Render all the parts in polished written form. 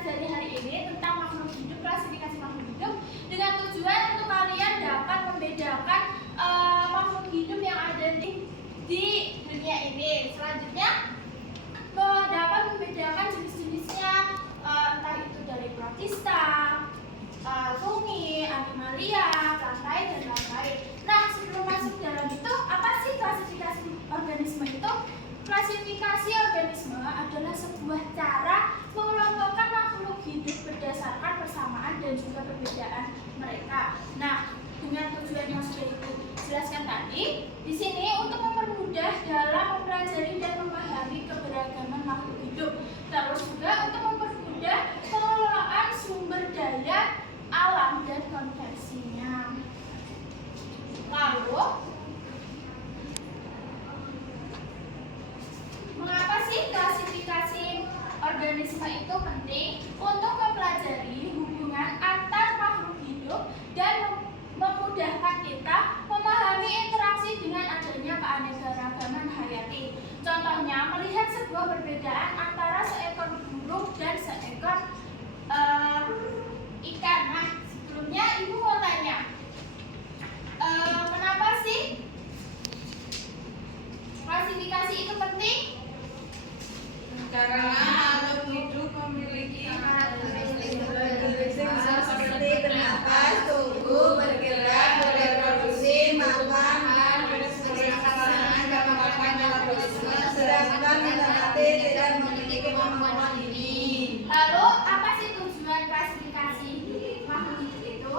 materi hari ini tentang makhluk hidup, klasifikasi makhluk hidup, dengan tujuan untuk kalian dapat membedakan makhluk hidup yang ada di dunia ini. Selanjutnya dapat membedakan jenis-jenisnya, entah itu dari protista, fungi, animalia, rantai, dan lain-lain. Nah, sebelum masuk dalam itu, apa sih klasifikasi organisme itu? Klasifikasi organisme adalah sebuah cara mengelompokkan makhluk hidup berdasarkan persamaan dan juga perbedaan mereka. Nah, dengan tujuan yang sudah Ibu jelaskan tadi, di sini untuk mempermudah dalam mempelajari dan memahami keberagaman makhluk hidup. Terus juga untuk mempermudah pengelolaan sumber daya alam dan konversinya. Lalu, mengapa sih klasifikasi organisme itu penting? Untuk mempelajari hubungan antar makhluk hidup dan memudahkan kita memahami interaksi dengan adanya keanekaragaman hayati. Contohnya, melihat sebuah perbedaan antara seekor burung dan seekor ikan. Nah, sebelumnya Ibu mau tanya, kenapa sih klasifikasi itu penting? Karena makhluk hidup memiliki karakteristik seperti bernafas, tumbuh, bergerak, bereproduksi, makan, berpasangan, dan melakukan metabolisme, sedangkan melati tidak memiliki kemampuan ini. Lalu, apa sih tujuan klasifikasi makhluk hidup itu?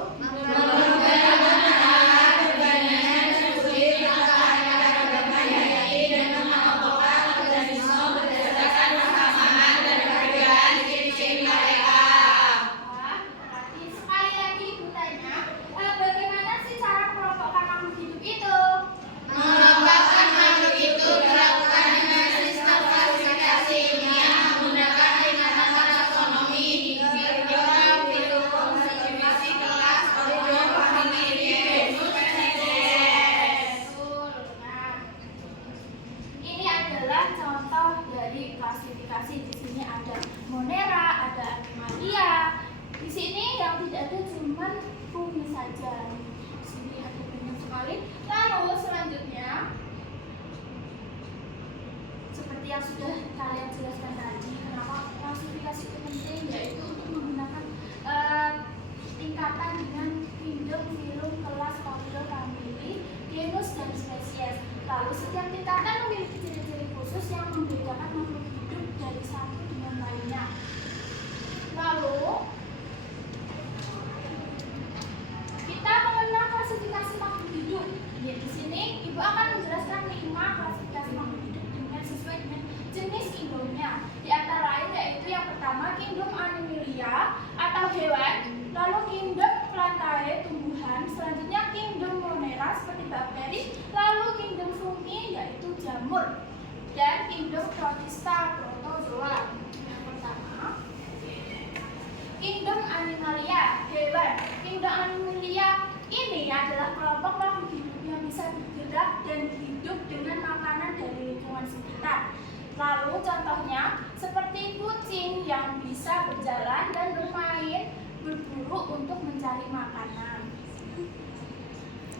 Klasifikasi di sini ada Monera, ada Animalia. Di sini yang tidak ada cuma fungi saja. Di sini ada banyak sekali. Lalu selanjutnya, seperti yang sudah kalian jelaskan tadi, kenapa klasifikasi itu penting, yaitu untuk menggunakan tingkatan dengan kingdom, filum, kelas, ordo, famili, genus, dan spesies. Lalu setiap tingkatan memiliki ciri-ciri khusus yang membedakan makhluk hidup dari satu dengan lainnya. Lalu kita mengenal klasifikasi makhluk hidup. Ya, di sini Ibu akan menjelaskan 5 klasifikasi makhluk hidup dengan sesuai dengan jenis kingdomnya. Di antara lain yaitu yang pertama kingdom Animalia atau hewan, lalu kingdom Plantae tumbuhan, selanjutnya kingdom Monera seperti bakteri, lalu kingdom fungi yaitu jamur, dan kingdom Protista protozoa. Yang pertama, kingdom Animalia, hewan. Kingdom Animalia ini adalah kelompok makhluk hidup yang bisa bergerak dan hidup dengan makanan dari lingkungan sekitar. Lalu contohnya seperti kucing yang bisa berjalan dan bermain, berburu untuk mencari makanan.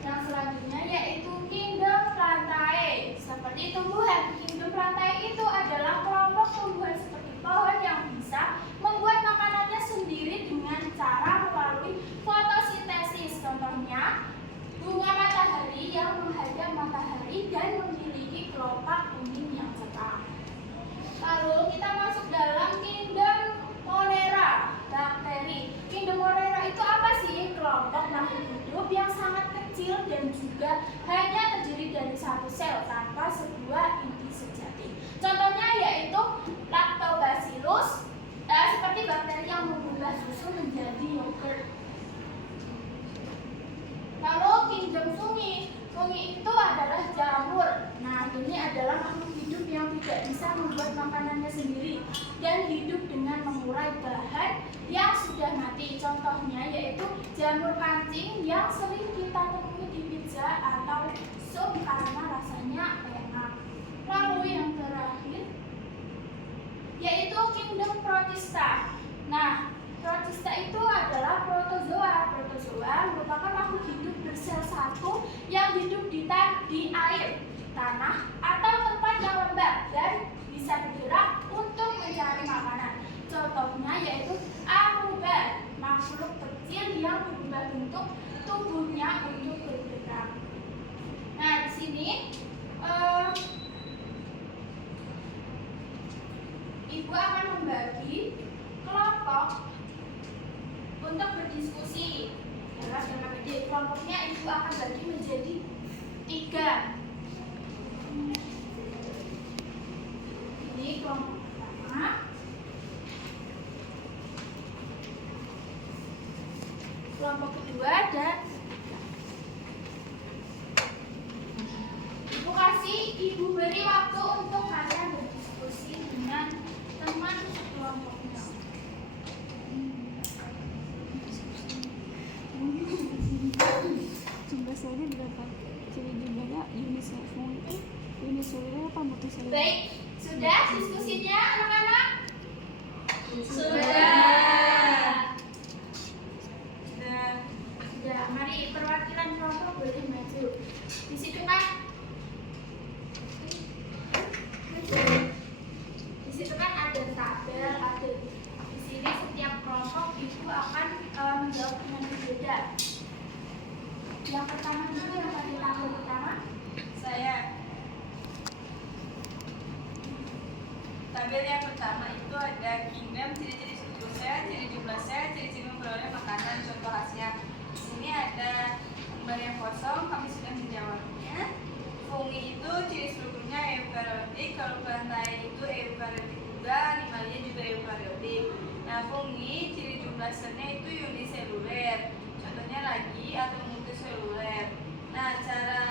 Yang selanjutnya yaitu kingdom Plantae, seperti tumbuhan. Kingdom Plantae itu adalah kelompok tumbuhan seperti pohon yang bisa membuat makanannya sendiri dengan cara melalui fotosintesis. Contohnya bunga matahari yang menghadap matahari dan memiliki kelopak kuning yang cerah. Lalu kita masuk dalam kingdom Monera, bakteri. Kingdom Monera itu apa sih? Kelompok makhluk hidup yang sangat kecil dan juga hanya terdiri dari satu sel tanpa sebuah inti sejati. Contohnya yaitu Lactobacillus, seperti bakteri yang mengubah susu menjadi yogurt. Lalu kingdom fungi. Fungi itu adalah jamur. Nah, ini adalah makhluk hidup yang tidak bisa membuat makanannya sendiri dan hidup dengan mengurai bahan yang sudah mati. Contohnya yaitu jamur kancing yang sering kita temui di pizza atau sup karena rasanya enak. Lalu yang terakhir yaitu kingdom Protista. Nah, protista itu adalah protozoa. Protozoa merupakan makhluk hidup bersel satu yang hidup di air, tanah, atau tempat yang lembab dan bisa bergerak untuk mencari makanan. Contohnya yaitu amoeba, makhluk kecil yang berubah bentuk tubuhnya untuk bergerak. Nah, di sini Ibu akan membagi kelompok untuk berdiskusi. Jelas dengan ide kelompoknya Ibu akan bagi menjadi 3. Ini kelompok pertama. Kelompok kedua dan Ibu beri waktu untuk kalian berdiskusi dengan teman kelompoknya. Jumlah selnya berapa? Jadi jumlahnya uniseluler apa multiseluler? Baik, sudah diskusinya anak-anak? Sudah. Sudah, mari perwakilan kelompok boleh maju. Di situ kan? Di situ kan ada tabel, ada di sini setiap kelompok itu akan menjawab dengan berbeda. Yang pertama dulu, yang tadi tabel pertama. Saya. Tabel yang pertama itu ada kingdom, ciri-ciri struktur sel, ciri jumlah sel, ciri-ciri memperoleh makanan, contoh khasnya. Di sini ada lembar yang kosong, kami sudah menjawabnya. Fungi itu ciri strukturnya eukariotik, kalau plantae itu eukariotik juga, animalia juga eukariotik. Nah, fungi ciri jumlah selnya itu uniseluler, contohnya lagi atau multiseluler. Nah, cara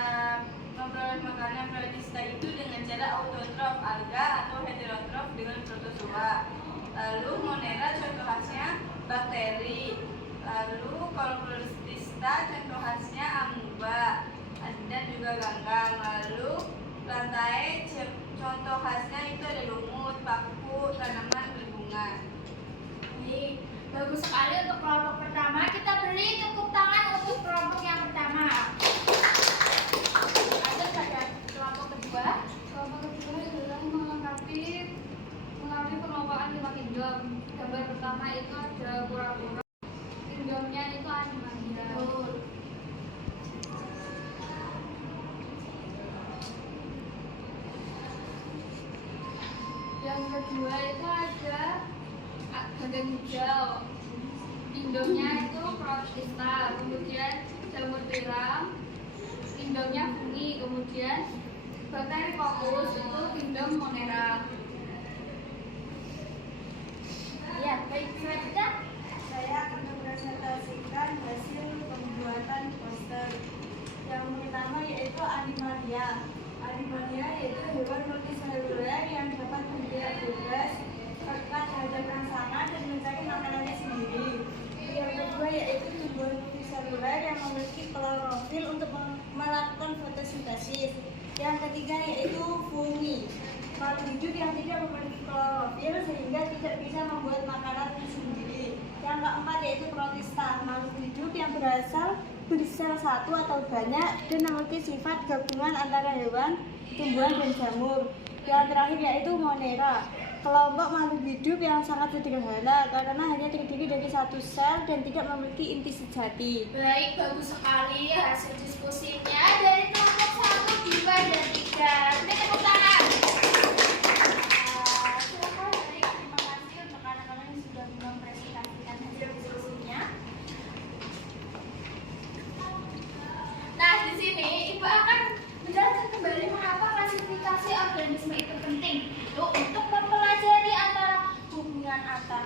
memperoleh makanan protista itu dengan cara autotrof alga atau heterotrof dengan protozoa. Lalu monera contoh khasnya bakteri. Lalu kalau protista contoh khasnya amoeba dan juga ganggang. Lalu plantae contoh khasnya itu ada lumut, paku, tanaman berbunga. Baik, bagus sekali untuk kelompok pertama. Kita beri tepuk tangan untuk kelompok yang pertama. Ada pada kelompok kedua. Kelompok kedua adalah melengkapi pengelompokan 5 kingdom. Gambar pertama itu ada kura-kura. Kingdomnya itu animalia. Yang kedua itu ada gandeng hijau. Kingdomnya itu protista, kemudian jamur tiram, kingdomnya fungi, kemudian bakteri fokus itu kingdom monera. Ya, baik, selanjutnya. Saya akan mempresentasikan hasil pembuatan poster. Yang pertama yaitu animalia. Animalia yaitu hewan multiseluler yang dapat bergerak bebas, serta terhadap rangsangan dan mencari makanannya sendiri. Yang kedua yaitu tumbuhan multiseluler yang memiliki klorofil untuk melakukan fotosintesis. Yang ketiga yaitu fungi, makhluk hidup yang tidak memiliki klorofil sehingga tidak bisa membuat makanan sendiri. Yang keempat yaitu protista, makhluk hidup yang berasal bersel satu atau banyak dan memiliki sifat gabungan antara hewan, tumbuhan, dan jamur. Yang terakhir yaitu monera, kelompok makhluk hidup yang sangat sederhana karena hanya terdiri dari satu sel dan tidak memiliki inti sejati. Baik, bagus sekali hasil diskusinya dari kelompok 1, 2, dan 3. Beri tepuk tangan. Silakan, baik. Terima kasih untuk anak-anak yang sudah mempresentasikan hasil diskusinya. Nah, di sini Ibu akan menjelaskan kembali mengapa klasifikasi organisme itu penting. Itu untuk mempelajari antara hubungan antar